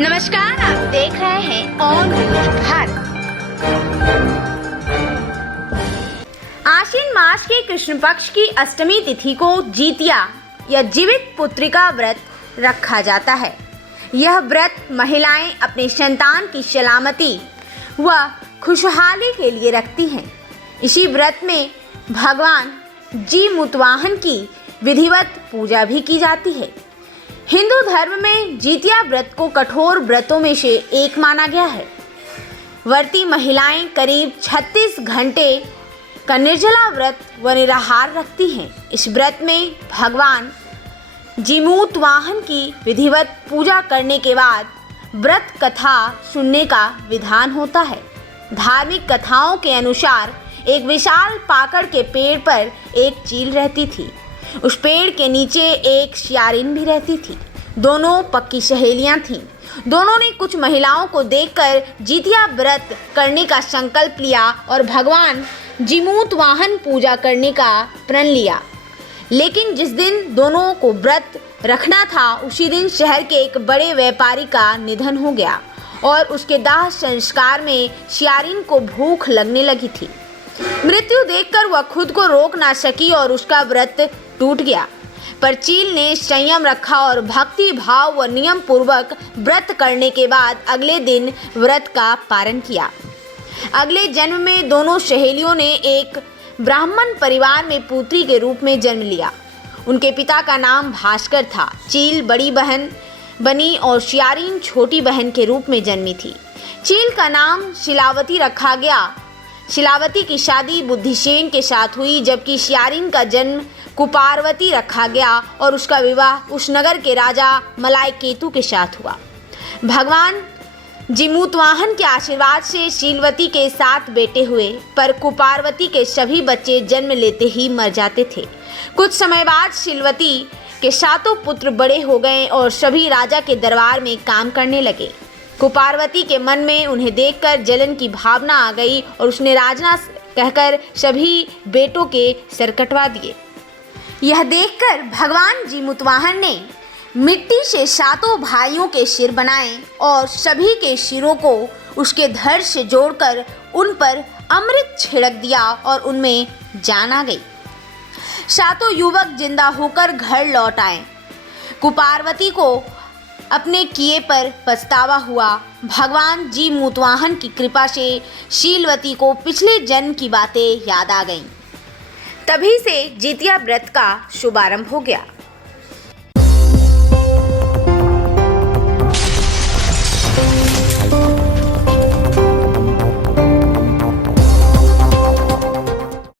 नमस्कार, आप देख रहे हैं ऑन न्यूज भारत। आश्विन मास के कृष्ण पक्ष की अष्टमी तिथि को जितिया या जीवित पुत्रिका व्रत रखा जाता है। यह व्रत महिलाएं अपने संतान की सलामती व खुशहाली के लिए रखती हैं। इसी व्रत में भगवान जीमूतवाहन की विधिवत पूजा भी की जाती है। हिंदू धर्म में जितिया व्रत को कठोर व्रतों में से एक माना गया है। व्रती महिलाएं करीब 36 घंटे का निर्जला व्रत व निराहार रखती हैं। इस व्रत में भगवान जीमूतवाहन की विधिवत पूजा करने के बाद व्रत कथा सुनने का विधान होता है। धार्मिक कथाओं के अनुसार एक विशाल पाकड़ के पेड़ पर एक चील रहती थी। उस पेड़ के नीचे एक सियारिन भी रहती थी। दोनों पक्की सहेलियां थीं। दोनों ने कुछ महिलाओं को देखकर जितिया व्रत करने का संकल्प लिया और भगवान जीमूतवाहन पूजा करने का प्रण लिया। लेकिन जिस दिन दोनों को व्रत रखना था, उसी दिन शहर के एक बड़े व्यापारी का निधन हो गया और उसके दाह संस्कार में सियारिन को भूख लगने लगी थी। मृत्यु देखकर वह खुद को रोक ना सकी और उसका व्रत टूट गया। पर चील ने संयम रखा और भक्ति भाव व नियम पूर्वक व्रत करने के बाद अगले दिन व्रत का पारण किया। अगले जन्म में दोनों सहेलियों ने एक ब्राह्मण परिवार में पुत्री के रूप में जन्म लिया। उनके पिता का नाम भास्कर था। चील बड़ी बहन बनी और सियारिन छोटी बहन के रूप में जन्मी थी। चील का नाम शिलावती रखा गया। शिलावती की शादी बुद्धिसेन के साथ हुई, जबकि सियारिन का जन्म कुपारवती रखा गया और उसका विवाह उस नगर के राजा मलाय केतु के साथ हुआ। भगवान जीमूतवाहन के आशीर्वाद से शीलवती के 7 बेटे हुए, पर कुपारवती के सभी बच्चे जन्म लेते ही मर जाते थे। कुछ समय बाद शीलवती के 7 पुत्र बड़े हो गए और सभी राजा के दरबार में काम करने लगे। कुपारवती के मन में उन्हें देखकर जलन की भावना आ गई और उसने राजना कहकर सभी बेटों के सिर कटवा दिए। यह देखकर भगवान जीमूतवाहन ने मिट्टी से 7 भाइयों के सिर बनाए और सभी के सिरों को उसके धड़ से जोड़कर उन पर अमृत छिड़क दिया और उनमें जान आ गई। 7 युवक जिंदा होकर घर लौट आए। कुपारवती को अपने किए पर पछतावा हुआ। भगवान जीमूतवाहन की कृपा से शीलवती को पिछले जन्म की बातें याद आ गईं। तभी से जितिया व्रत का शुभारंभ हो गया।